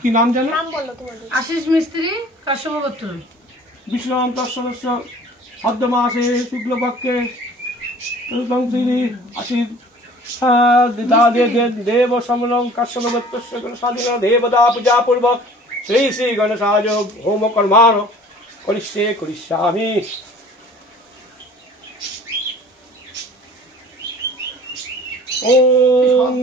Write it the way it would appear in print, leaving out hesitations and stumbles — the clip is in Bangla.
কি নাম জানো? আশিস মিস্ত্রি কাশ্যপগোত্র। বিষ্ণু দর্শনস্য অদ্য মাসে শুক্লপক্ষে আশিস দেব সমলং কাশ্যপগোত্রস্য গণসাধিন দেবতা পূজা পূর্বক শ্রী শ্রী গণেশায় হোম কর্মান করিষ্যামি। ওম